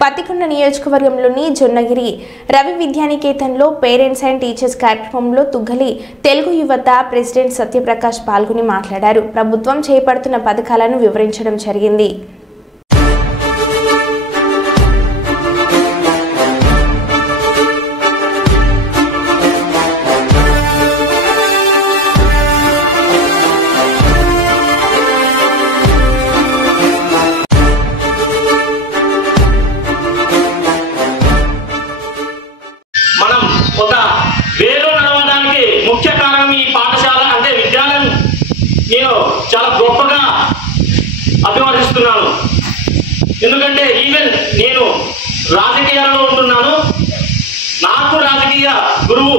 పత్తికొండ నియోజకవర్గంలోని జొన్నగిరి రవి విద్యానికేతన్లో parents and teachers కార్యక్రమంలో తుగ్గలి తెలుగు యువత ప్రెసిడెంట్ సత్యప్రకాష్ పాల్గొని మాట్లాడారు. ప్రభుత్వం చేపడుతున్న పథకాలను వివరించడం జరిగింది. వేలు నడవడానికి ముఖ్య కారణం ఈ పాఠశాల అంటే విద్యాలయం నేను చాలా గొప్పగా అభివర్ణిస్తున్నాను. ఎందుకంటే ఈవెన్ నేను రాజకీయాల్లో ఉంటున్నాను. నాకు రాజకీయ గురువు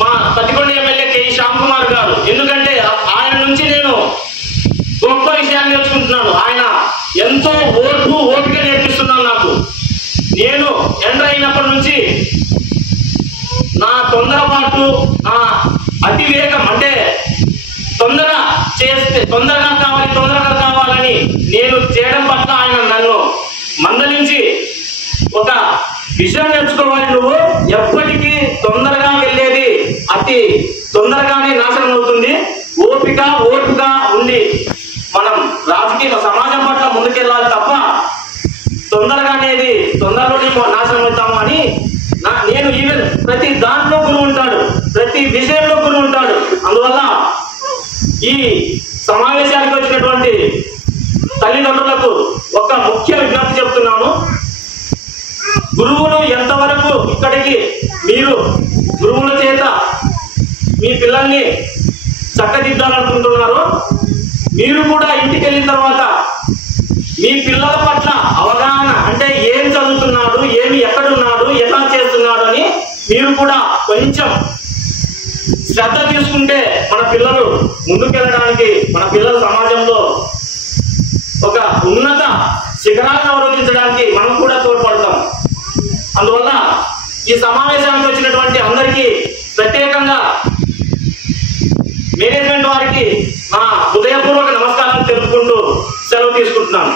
మా పత్తికొండ ఎమ్మెల్యే కె శ్యామ్ కుమార్ గారు. ఎందుకంటే ఆయన నుంచి నేను గొప్ప విషయాన్ని నేర్చుకుంటున్నాను. ఆయన ఎంతో ఓపిక నేర్పిస్తున్నాను నాకు. నేను ఎంటర్ అయినప్పటి నుంచి నా తొందరపాటు నా అతివేగం అంటే తొందరగా కావాలని నేను చేయడం పట్ల ఆయన నన్ను మందలించి ఒక విషయం నేర్చుకోవాలి, నువ్వు ఎప్పటికీ తొందరగా వెళ్ళేది అతి తొందరగానే నాశనం అవుతుంది. ఓపిక ఉండి మనం రాజకీయ సమాజం పట్ల ముందుకెళ్ళాలి తప్ప తొందరగా అనేది తొందరలోనే నాశనం అవుతాము అని నేను ఈవెన్ ప్రతి దాంట్లో గురువు ఉంటాడు, ప్రతి విషయంలో గురువు ఉంటాడు. అందువల్ల ఈ సమావేశానికి వచ్చినటువంటి తల్లిదండ్రులకు ఒక ముఖ్య విజ్ఞప్తి చెప్తున్నాను. గురువులు ఎంతవరకు ఇక్కడికి మీరు గురువుల చేత మీ పిల్లల్ని చక్కదిద్దాలనుకుంటున్నారో మీరు కూడా ఇంటికి వెళ్ళిన తర్వాత మీ పిల్లల పట్ల అవగాహన అంటే ఏం చదువుతున్నాడు, ఏమి ఎక్కడున్నాడు, ఎలా చేస్తున్నాడు అని మీరు కూడా కొంచెం శ్రద్ధ తీసుకుంటే మన పిల్లలు ముందుకెళ్ళడానికి, మన పిల్లల సమాజంలో ఒక ఉన్నత శిఖరాలను అవరోధించడానికి మనం కూడా తోడ్పడతాం. అందువల్ల ఈ సమావేశానికి వచ్చినటువంటి అందరికీ ప్రత్యేకంగా మేనేజ్మెంట్ వారికి నా హృదయపూర్వక నమస్కారాలు తెలుపుకుంటూ సెలవు తీసుకుంటున్నాను.